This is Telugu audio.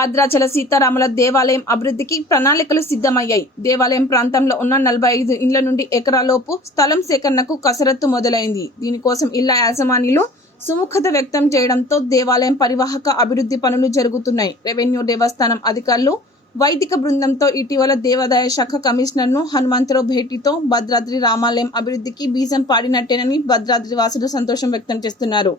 భద్రాచల సీతారాముల దేవాలయం అభివృద్ధికి ప్రణాళికలు సిద్ధమయ్యాయి. దేవాలయం ప్రాంతంలో ఉన్న నలభై ఐదు ఇండ్ల నుండి ఎకరాలోపు స్థలం సేకరణకు కసరత్తు మొదలైంది. దీనికోసం ఇళ్ళ యాజమానిలు సుముఖత వ్యక్తం చేయడంతో దేవాలయం పరివాహక అభివృద్ధి పనులు జరుగుతున్నాయి. రెవెన్యూ దేవస్థానం అధికారులు వైదిక బృందంతో ఇటీవల దేవాదాయ శాఖ కమిషనర్ను హనుమంతరావు భేటీతో భద్రాద్రి రామాలయం అభివృద్ధికి బీజం పాడినట్టేనని భద్రాద్రి వాసులు సంతోషం వ్యక్తం చేస్తున్నారు.